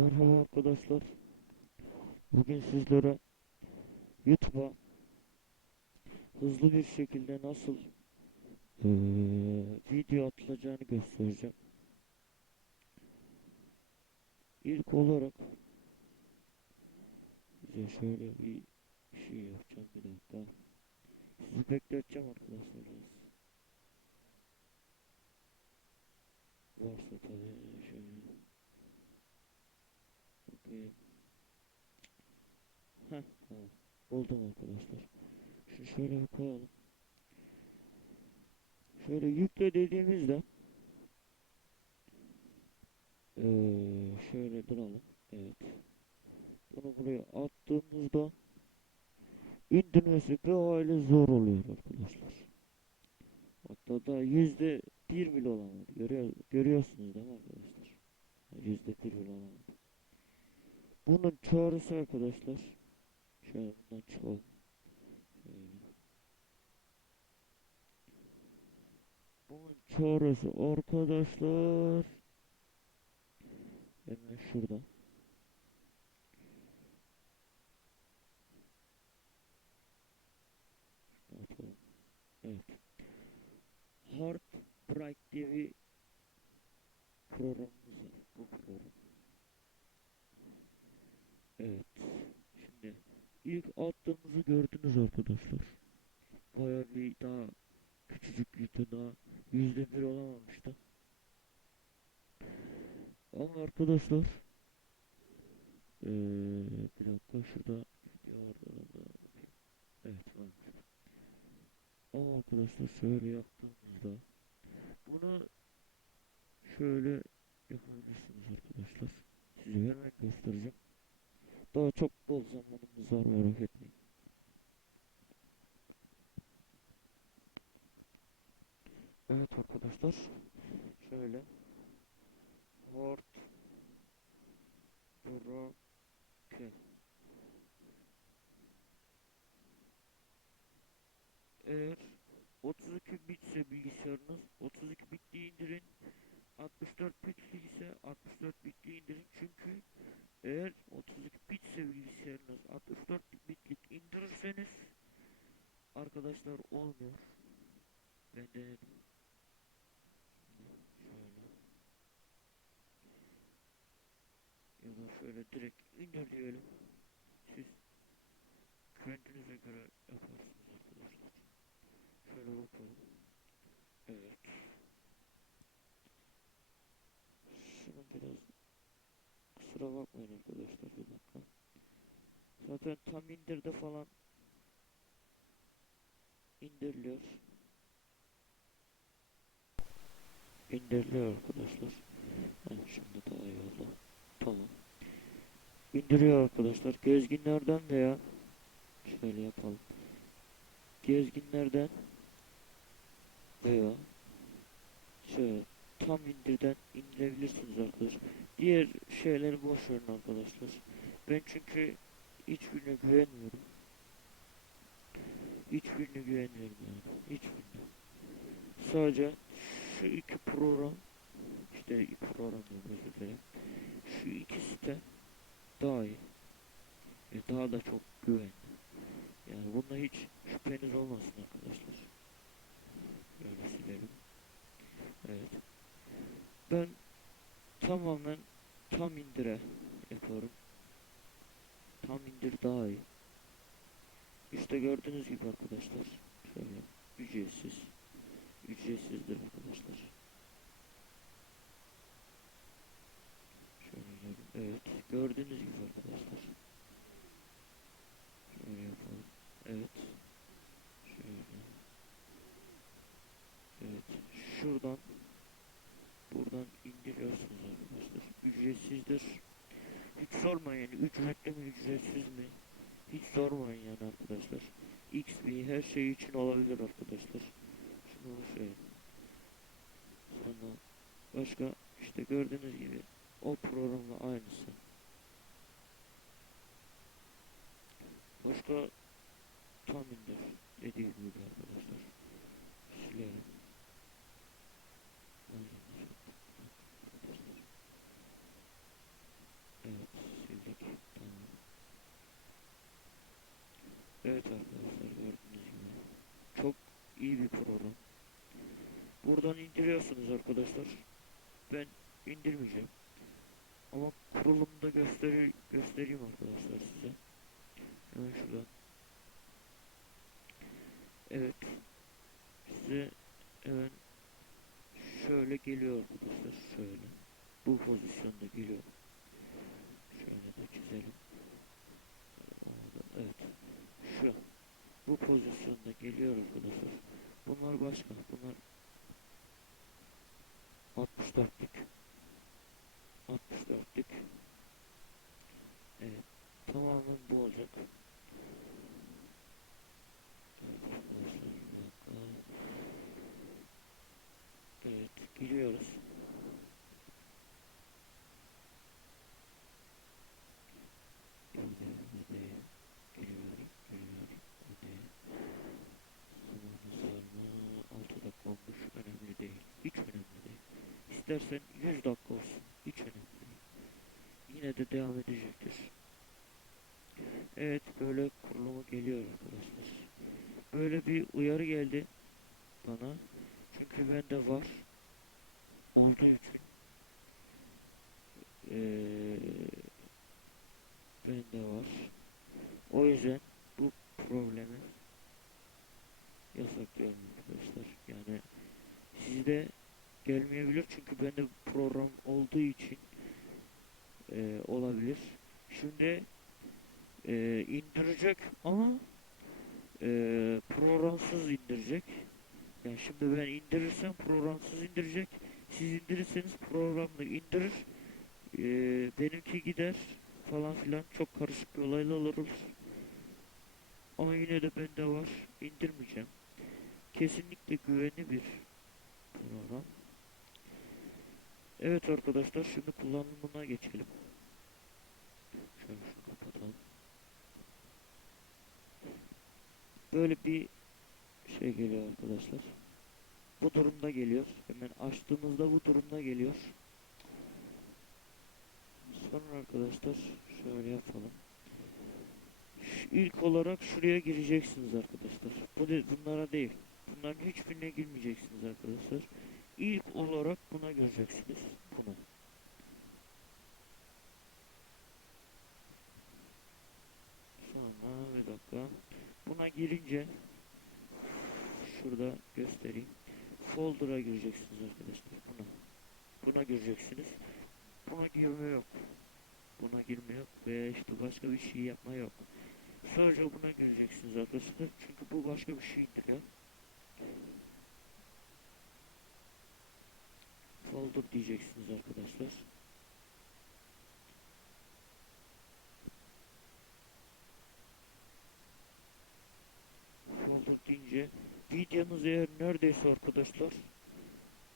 Merhaba arkadaşlar. Bugün sizlere YouTube'a hızlı bir şekilde nasıl eee, video atılacağını göstereceğim. İlk olarak size şöyle bir şey yapacağım bir dakika. Sizi bekleteceğim arkadaşlar. Tamam. Buldum arkadaşlar. Şunu şöyle bir koyalım. Şöyle yükle dediğimizde eee şöyle duralım. Evet. Bunu buraya attığımızda indirmesi bir hayli zor oluyor arkadaşlar. Hatta da yüzde bir bile olamadı. Görüyor, görüyorsunuz değil mi arkadaşlar? Yüzde bir bile olamadı. Bunun çaresi arkadaşlar. Şöyle çaresi arkadaşlar. Hemen şurada. Ne yapalım? Evet. Hard Bright diye bir programımız var. Bu program. Evet. Şimdi ilk attığımızı gördünüz arkadaşlar. Baya bir daha küçücük daha yüzde bir olamamıştı. Ama arkadaşlar eee bir dakika şurada video vardı. Evet varmış. Ama arkadaşlar şöyle yaptığımızda bunu şöyle yapabilirsiniz arkadaşlar. Size hemen göstereceğim. Daha çok bol zamanımız var merak etmeyin. Evet arkadaşlar. Şöyle. Word. Broken. Eğer 32 bitse bilgisayarınız 32 bitli indirin. 64 bitli ise 64 bitli indirin çünkü eğer 32 bitse bilgisayarınız 64 bitlik indirirseniz arkadaşlar olmuyor. Ben denedim. Şöyle. Ya da şöyle direkt indir diyelim. Siz kendinize göre yaparsınız arkadaşlar. Şöyle bakalım. Evet. Şunu biraz kusura bakmayın arkadaşlar bir dakika. Zaten tam indirde falan indiriliyor. İndiriliyor arkadaşlar. Ha, şimdi daha iyi oldu. Tamam. İndiriyor arkadaşlar. Gezginlerden veya şöyle yapalım. Gezginlerden veya şöyle tam indirden indirebilirsiniz arkadaşlar. Diğer şeyleri boş verin arkadaşlar. Ben çünkü hiçbirine güvenmiyorum. Hiçbirine güvenmiyorum yani. Hiçbirine. Sadece şu iki program işte iki program özür dilerim. Şu ikisi de daha iyi. Ve daha da çok güvenli. Yani bunda hiç şüpheniz olmasın arkadaşlar. Böyle silelim. Evet. Ben tamamen tam indire yapıyorum. Tam indir daha iyi. İşte gördüğünüz gibi arkadaşlar. Şöyle ücretsiz. Ücretsizdir arkadaşlar. Şöyle gel- evet gördüğünüz gibi arkadaşlar. Şöyle yapalım. Evet. Şöyle. Evet. Şuradan buradan indiriyorsunuz arkadaşlar. Ücretsizdir. Hiç sormayın yani ücretsiz mi? Hiç sormayın yani arkadaşlar. XP her şey için olabilir arkadaşlar. Şunu şey. Sonra başka işte gördüğünüz gibi o programla aynısı. Başka tam indir dediğim gibi arkadaşlar. Silelim. Evet arkadaşlar gördüğünüz gibi. Çok iyi bir program. Buradan indiriyorsunuz arkadaşlar. Ben indirmeyeceğim. Ama kurulumda gösteri göstereyim arkadaşlar size. Hemen şuradan. Evet. Size hemen şöyle geliyor arkadaşlar. Şöyle. Bu pozisyonda geliyor. Şöyle de çizelim. Şu. Bu pozisyonda geliyor arkadaşlar. Bunlar başka. Bunlar 64'lük. 64'lük. Evet. Tamamen bu olacak. Evet arkadaşlar bir dakika. Evet giriyoruz. Giriyoruz. Giriyorum. Giriyorum. Hadi. Zamanı sarma. 6 dakika olmuş. Önemli değil. Hiç önemli değil. İstersen 100 dakika olsun. Hiç önemli. Yine de devam edecektir. Evet böyle kurulumu geliyor arkadaşlar. Böyle bir uyarı geldi bana. Çünkü bende var. Olduğu için. Ee, bende var. O yüzden bu problemi yasaklıyorum arkadaşlar. Yani sizde gelmeyebilir çünkü bende program olduğu için e, olabilir. Şimdi e, indirecek ama e, programsız indirecek. Yani şimdi ben indirirsem programsız indirecek. Siz indirirseniz programlı indirir. E, benimki gider falan filan çok karışık bir olaylar olur. Ama yine de bende var. İndirmeyeceğim. Kesinlikle güvenli bir program. Evet arkadaşlar şimdi kullanımına geçelim. Şöyle şunu kapatalım. Böyle bir şey geliyor arkadaşlar. Bu durumda geliyor. Hemen açtığımızda bu durumda geliyor. Sonra arkadaşlar şöyle yapalım. Şu ilk olarak şuraya gireceksiniz arkadaşlar. Bu de, bunlara değil. Bunların hiçbirine girmeyeceksiniz arkadaşlar. İlk olarak buna göreceksiniz. Bunu. Sonra bir dakika. Buna girince şurada göstereyim. Folder'a gireceksiniz arkadaşlar. Buna. Buna gireceksiniz. Buna girme yok. Buna girme yok veya işte başka bir şey yapma yok. Sadece buna gireceksiniz arkadaşlar. Çünkü bu başka bir şey indiriyor. Folder diyeceksiniz arkadaşlar. Folder deyince videonuz eğer neredeyse arkadaşlar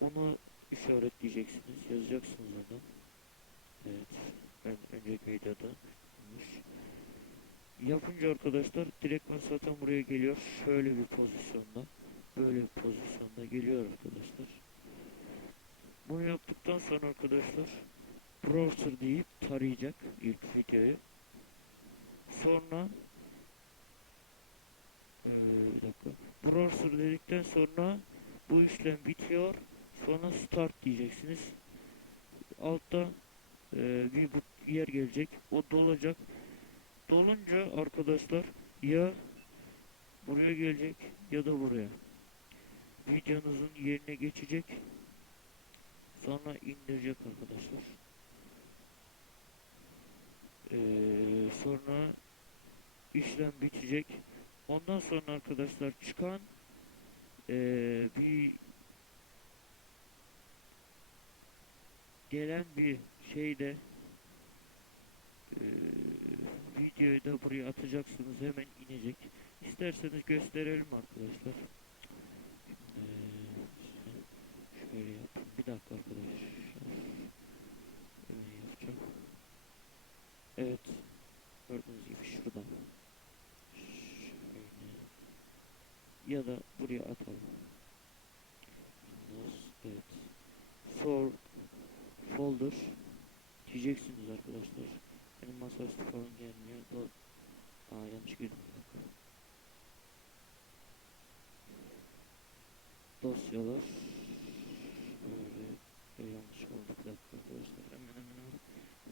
onu işaretleyeceksiniz. Yazacaksınız onu. Evet. Ben önceki videoda. Yapınca arkadaşlar direktman zaten buraya geliyor. Şöyle bir pozisyonda. Böyle bir pozisyonda geliyor arkadaşlar. Bunu yaptıktan sonra arkadaşlar browser deyip tarayacak ilk videoyu. Sonra ee, bir dakika. Browser dedikten sonra bu işlem bitiyor. Sonra start diyeceksiniz. Altta e, bir yer gelecek. O dolacak. Dolunca arkadaşlar ya buraya gelecek ya da buraya. Videonuzun yerine geçecek. Sonra indirecek arkadaşlar. Ee, sonra işlem bitecek. Ondan sonra arkadaşlar çıkan ee, bir gelen bir şeyde ee, videoyu da buraya atacaksınız hemen inecek. İsterseniz gösterelim arkadaşlar. Ee, şöyle yapayım. Bir dakika arkadaşlar. Hemen yapacağım. Evet. Gördüğünüz gibi şuradan. Şöyle. Ya da buraya atalım. Evet. For folder diyeceksiniz arkadaşlar. Benim masaüstü falan gelmiyor. Do Aa yanlış girdim. Dosyalar.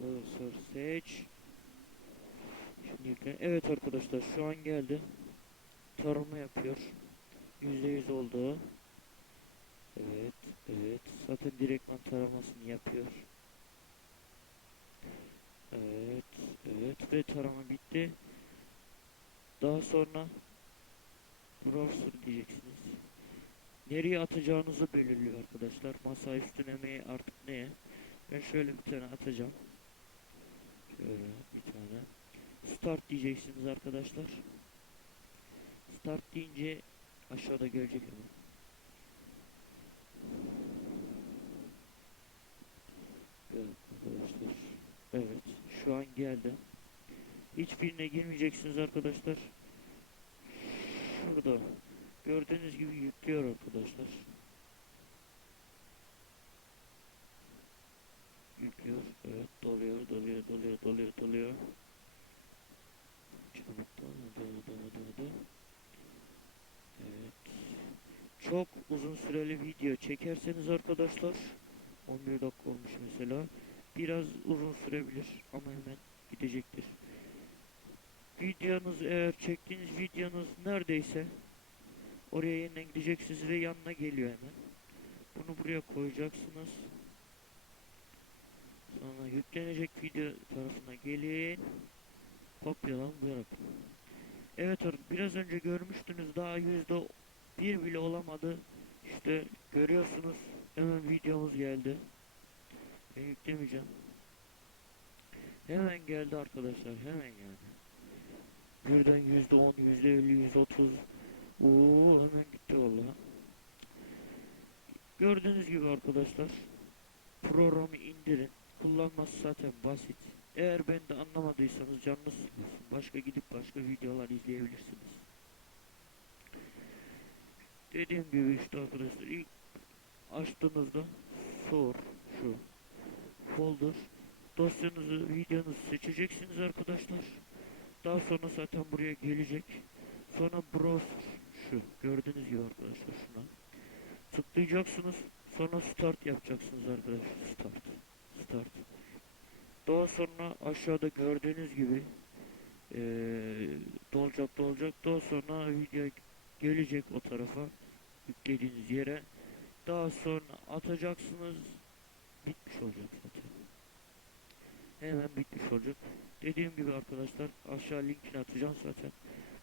Traktör seç. Şimdi. Evet arkadaşlar şu an geldi. Tarama yapıyor. %100 oldu. Evet, evet. Zaten direktman taramasını yapıyor. Evet, evet ve tarama bitti. Daha sonra browser diyeceksiniz. Nereye atacağınızı belirliyor arkadaşlar. Masa üstüne mi artık neye? Ben şöyle bir tane atacağım. Şöyle bir tane. Start diyeceksiniz arkadaşlar. Start deyince aşağıda gelecek hemen. Evet arkadaşlar. Evet şu an geldi. Hiçbirine girmeyeceksiniz arkadaşlar. Şurada gördüğünüz gibi yüklüyor arkadaşlar. Yüklüyor. Evet doluyor doluyor doluyor doluyor doluyor. Çabuk dolu dolu dolu dolu. Evet. Çok uzun süreli video çekerseniz arkadaşlar 11 dakika olmuş mesela. Biraz uzun sürebilir ama hemen gidecektir. Videonuz eğer çektiğiniz videonuz neredeyse oraya yeniden gideceksiniz ve yanına geliyor hemen. Bunu buraya koyacaksınız. Yüklenecek video tarafına gelin. Kopyalan bırakın. Evet biraz önce görmüştünüz daha yüzde bir bile olamadı. İşte görüyorsunuz hemen videomuz geldi. Ben yüklemeyeceğim. Hemen geldi arkadaşlar hemen yani. Birden yüzde on, yüzde elli, yüzde otuz. Uuu hemen gitti valla. Gördüğünüz gibi arkadaşlar programı indirin. Kullanması zaten basit. Eğer ben de anlamadıysanız canınız sıkılsın. Başka gidip başka videolar izleyebilirsiniz. Dediğim gibi işte arkadaşlar ilk açtığınızda sor şu folder dosyanızı videonuzu seçeceksiniz arkadaşlar. Daha sonra zaten buraya gelecek. Sonra browser şu gördüğünüz gibi arkadaşlar şuna tıklayacaksınız. Sonra start yapacaksınız arkadaşlar. Start. Start. Daha sonra aşağıda gördüğünüz gibi eee dolacak dolacak. Daha sonra video gelecek o tarafa yüklediğiniz yere. Daha sonra atacaksınız. Bitmiş olacak zaten. Hemen bitmiş olacak. Dediğim gibi arkadaşlar aşağı linkini atacağım zaten.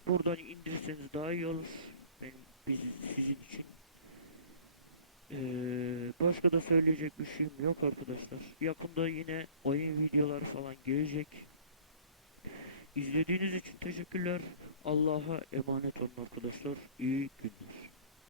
Buradan indirirseniz daha iyi olur. Benim biz, sizin için. Ee, başka da söyleyecek bir şeyim yok arkadaşlar. Yakında yine oyun videoları falan gelecek. İzlediğiniz için teşekkürler. Allah'a emanet olun arkadaşlar. İyi günler.